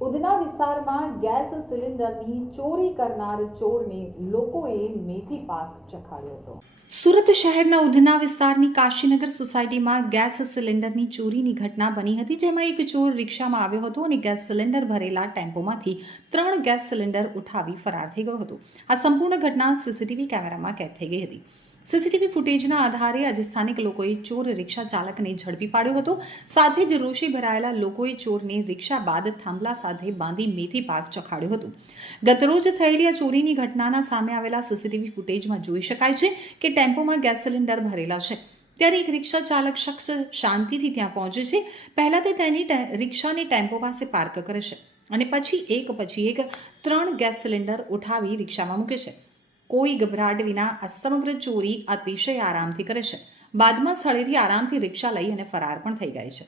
ઉધના વિસ્તારમાં ગેસ સિલિન્ડરની ચોરી કરનાર ચોરને લોકોએ મેથી પાક ચખાડ્યો હતો। સુરત શહેરના ઉધના વિસ્તારની કાશીનગર સોસાયટીમાં ગેસ સિલિન્ડરની ચોરીની ઘટના બની હતી, જેમાં એક ચોર રિક્ષામાં આવ્યો હતો અને ગેસ સિલિન્ડર ભરેલા ટેમ્પોમાંથી 3 ગેસ સિલિન્ડર ઉઠાવી ફરાર થઈ ગયો હતો। આ સંપૂર્ણ ઘટના સીસીટીવી કેમેરામાં કેદ થઈ ગઈ હતી। સીસીટીવી ફૂટેજના આધારે આજે સ્થાનિક લોકોએ ચોર રિક્ષા ચાલકને ઝડપી પાડ્યો હતો। સાથે જ રોષે ભરાયેલા લોકોએ ચોરને રિક્ષા બાદ થાંભલા સાથે બાંધી મેથી પાક ચખાડ્યો હતો। ગતરોજ થયેલી આ ચોરીની ઘટનાના સામે આવેલા સીસીટીવી ફૂટેજમાં જોઈ શકાય છે કે ટેમ્પોમાં ગેસ સિલિન્ડર ભરેલા છે, ત્યારે એક રિક્ષા ચાલક શખ્સ શાંતિથી ત્યાં પહોંચે છે। પહેલા તે તેની રિક્ષાને ટેમ્પો પાસે પાર્ક કરે છે અને પછી એક 3 ગેસ સિલિન્ડર ઉઠાવી રિક્ષામાં મૂકે છે। કોઈ ગભરાટ વિના આ સમગ્ર ચોરી અતિશય આરામથી કરે છે। બાદમાં સ્થળેથી આરામથી રિક્ષા લઈ અને ફરાર પણ થઈ ગઈ છે।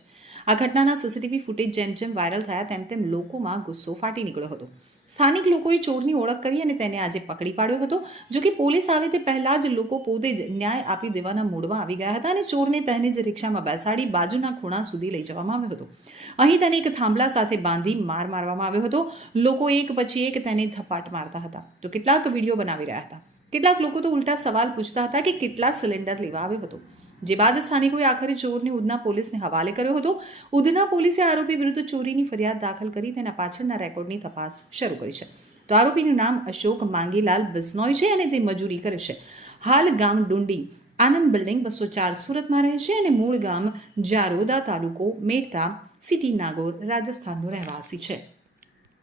આ ઘટનાના સીસીટીવી ફૂટેજ જેમ વાયરલ થયા તેમ લોકોમાં ગુસ્સો ફાટી નીકળ્યો હતો। સ્થાનિક લોકોએ ચોરની ઓળખ કરી અને તેને આજે પકડી પાડ્યો હતો। જો કે પોલીસ આવે તે પહેલા જ લોકો પોતે જ ન્યાય આપી દેવાના મૂડમાં આવી ગયા હતા અને ચોરને તેની જ રિક્ષામાં બેસાડી બાજુના ખૂણા સુધી લઈ જવામાં આવ્યો હતો। અહીં તેને એક થાંભલા સાથે બાંધી માર મારવામાં આવ્યો હતો। લોકો એક પછી એક તેને ધપાટ મારતા હતા તો કેટલાક વિડીયો બનાવી રહ્યા હતા। કેટલાક લોકો તો ઉલટા સવાલ પૂછતા હતા કે કેટલા સિલિન્ડર લેવા આવ્યો હતો, જે બાદ સ્થાનિકોએ આખરે ચોરને ઉધના પોલીસને હવાલે કર્યો હતો। ઉધના પોલીસે આરોપી વિરુદ્ધ ચોરીની ફરિયાદ દાખલ કરી તેના પાછળના રેકોર્ડની તપાસ શરૂ કરી છે। તો આરોપીનું નામ અશોક માંગીલાલ બિશ્નોઈ છે અને તે મજૂરી કરે છે। હાલ ગામ ડુંડી આનંદ બિલ્ડિંગ 204 સુરતમાં રહે છે અને મૂળ ગામ જારોદા તાલુકો મેડતા સિટી નાગોર રાજસ્થાનનો રહેવાસી છે।